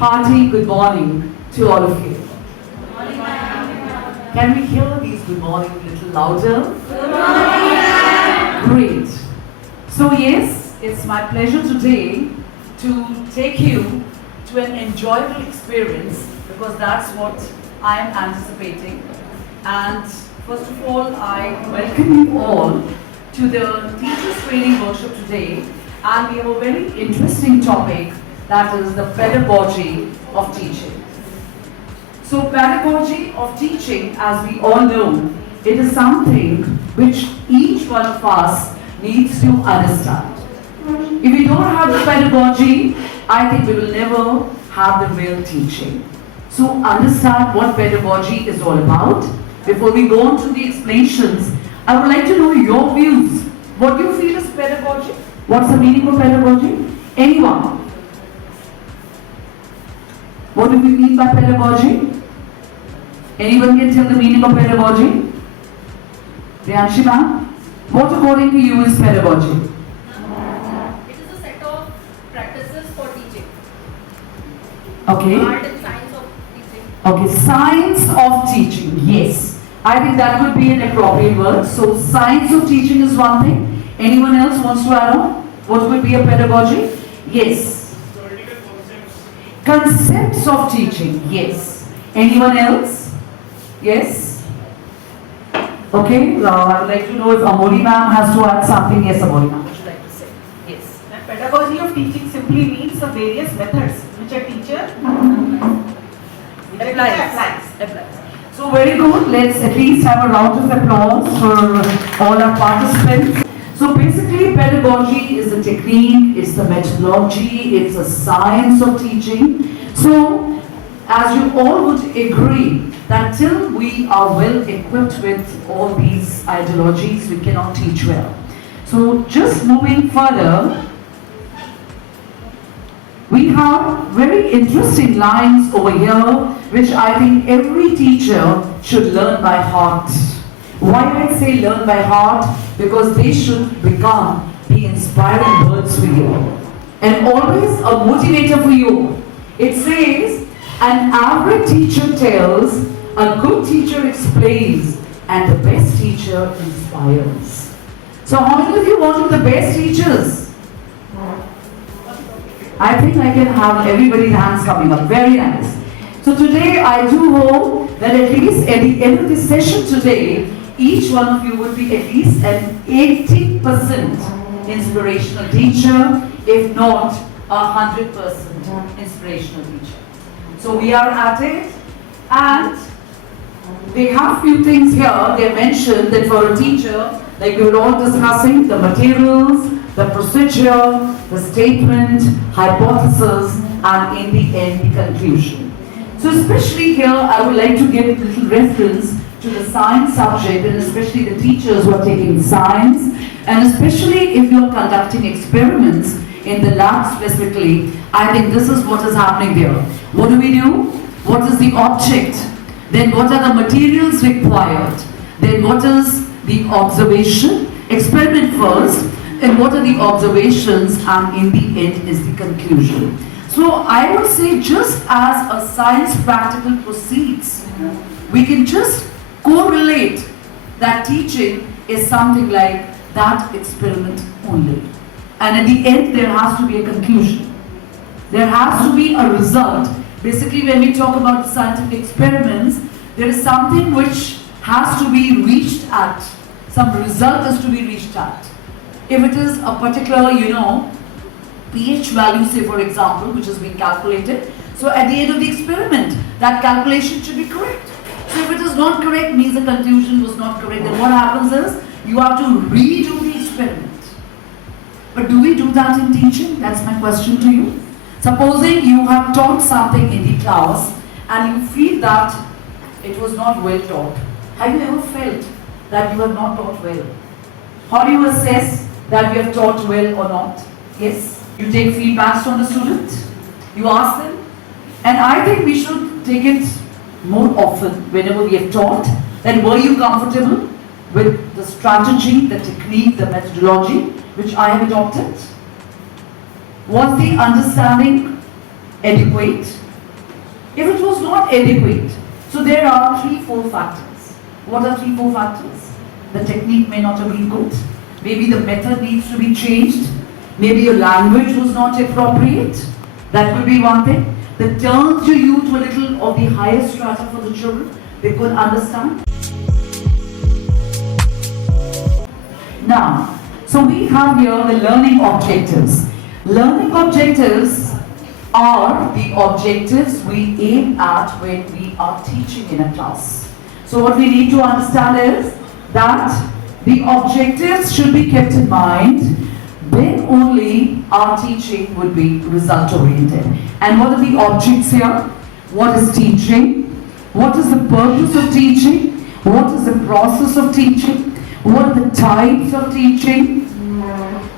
hearty good morning to all of you. Can we hear these good morning a little louder? Good morning. Great. So yes, it's my pleasure today to take you to an enjoyable experience, because that's what I am anticipating. And first of all, I welcome you all to the Teachers Training Workshop today, and we have a very interesting topic, that is the pedagogy of teaching. So pedagogy of teaching, as we all know, it is something which each one of us needs to understand. If we don't have the pedagogy, I think we will never have the real teaching. So understand what pedagogy is all about. Before we go on to the explanations, I would like to know your views. What do you feel is pedagogy? What's the meaning of pedagogy? Anyone? What do we mean by pedagogy? Anyone can tell the meaning of pedagogy? Priyanshi ma'am? What according to you is pedagogy? It is a set of practices for teaching. Okay. Art and science of teaching. Okay, science of teaching, yes. I think that would be an appropriate word. So science of teaching is one thing. Anyone else wants to add on? What would be a pedagogy? Yes. Theoretical concepts. Concepts of teaching, yes. Anyone else? Yes? Okay, I would like to know if Amoli ma'am has to add something. Yes, Amoli ma'am. What would you like to say? Yes. The pedagogy of teaching simply means the various methods which a teacher Applies. So very good. Let's at least have a round of applause for all our participants. So basically pedagogy is a technique, it's the methodology, it's a science of teaching. So as you all would agree that till we are well equipped with all these ideologies, we cannot teach well. So just moving further, we have very interesting lines over here which I think every teacher should learn by heart. Why I say learn by heart? Because they should become the inspiring words for you and always a motivator for you. It says, an average teacher tells, a good teacher explains, and the best teacher inspires. So how many of you want to be the best teachers? I think I can have everybody's hands coming up. Very nice. So today I do hope that at least at the end of this session today, each one of you would be at least an 80% inspirational teacher, if not 100% inspirational teacher. So we are at it, and they have few things here. They mentioned that for a teacher, like we were all discussing, the materials, the procedure, the statement, hypothesis, and in the end, the conclusion. So especially here, I would like to give a little reference to the science subject, and especially the teachers who are taking science, and especially if you're conducting experiments in the lab specifically, I think this is what is happening there. What do? What is the object? Then what are the materials required? Then what is the observation? Experiment first, and what are the observations, and in the end is the conclusion. So I would say, just as a science practical proceeds, we can just correlate that teaching is something like that experiment only. And at the end, there has to be a conclusion. There has to be a result. Basically, when we talk about scientific experiments, there is something which has to be reached at. Some result is to be reached at. If it is a particular, pH value, say for example, which has been calculated, so at the end of the experiment, that calculation should be correct. So if it is not correct, means the conclusion was not correct, then what happens is, you have to redo the experiment. But do we do that in teaching? That's my question to you. Supposing you have taught something in the class, and you feel that it was not well taught. Have you ever felt that you have not taught well? How do you assess that you have taught well or not? Yes? You take feedbacks from the student, you ask them, and I think we should take it more often whenever we have taught, that were you comfortable with the strategy, the technique, the methodology which I have adopted? Was the understanding adequate? if it was not adequate. So there are 3-4 factors. What are 3-4 factors? The technique may not have been good. Maybe the method needs to be changed. Maybe your language was not appropriate. That could be one thing. The terms you used were a little of the higher strata for the children. They could understand. Now, so we have here the learning objectives. Learning objectives are the objectives we aim at when we are teaching in a class. So what we need to understand is that the objectives should be kept in mind, then only our teaching would be result oriented. And what are the objects here? What is teaching? What is the purpose of teaching? What is the process of teaching? What are the types of teaching?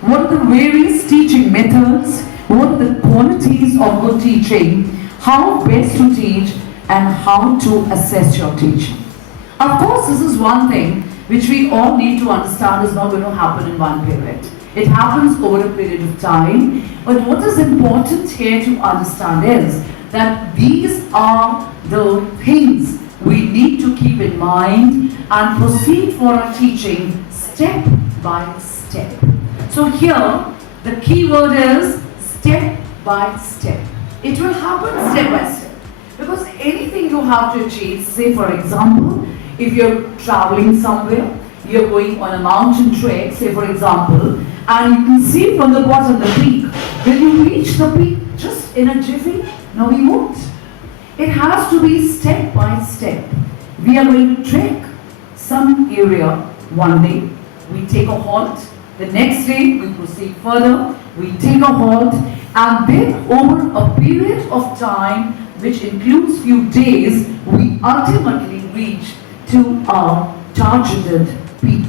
What are the various teaching methods? What are the qualities of good teaching? How best to teach and how to assess your teaching. Of course, this is one thing which we all need to understand is not going to happen in one period. It happens over a period of time. But what is important here to understand is that these are the things we need to keep in mind and proceed for our teaching step by step. So here, the key word is step by step. It will happen step by step. Because anything you have to achieve, say for example, if you're traveling somewhere, you're going on a mountain trek, say for example, and you can see from the bottom the peak. Will you reach the peak just in a jiffy? No, we won't. It has to be step by step. We are going to trek some area one day, we take a halt. The next day we proceed further, we take a halt, and then over a period of time, which includes few days, we ultimately reach to our targeted peak.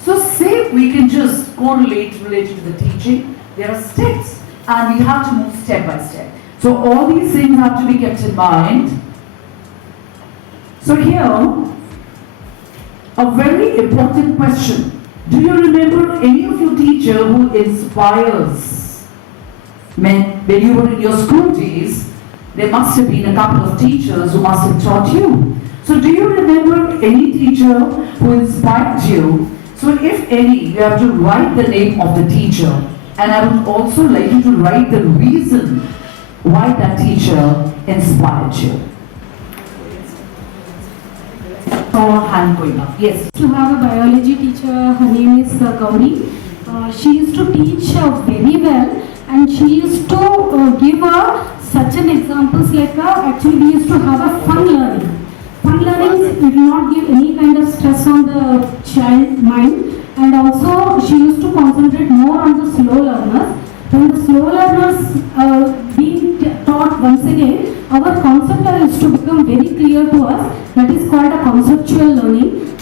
So say we can just correlate related to the teaching. There are steps and we have to move step by step. So all these things have to be kept in mind. So here, a very important question. Do you remember any of your teacher who inspires? When you were in your school days, there must have been a couple of teachers who must have taught you. So do you remember any teacher who inspired you? So if any, you have to write the name of the teacher. And I would also like you to write the reason why that teacher inspired you. So hand going up. Yes. To have a biology teacher, her name is Gauri. She used to teach very well, and she used to give such an examples like actually we used to have a fun learning. Fun learning did not give any kind of stress on the child mind, and also she used to concentrate more on the slow learners. When the slow learners being taught once again, our concept used to become very clear to us. That is called a conceptual learning.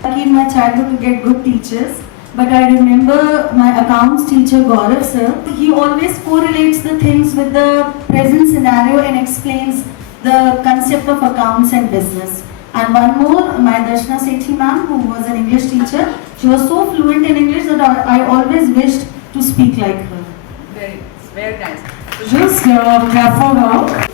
Lucky in my childhood to get good teachers, but I remember my accounts teacher Gaurav sir. He always correlates the things with the present scenario and explains the concept of accounts and business. And one more, my Principal Maam, who was an English teacher, she was so fluent in English that I always wished to speak like her. Very nice. Just careful now.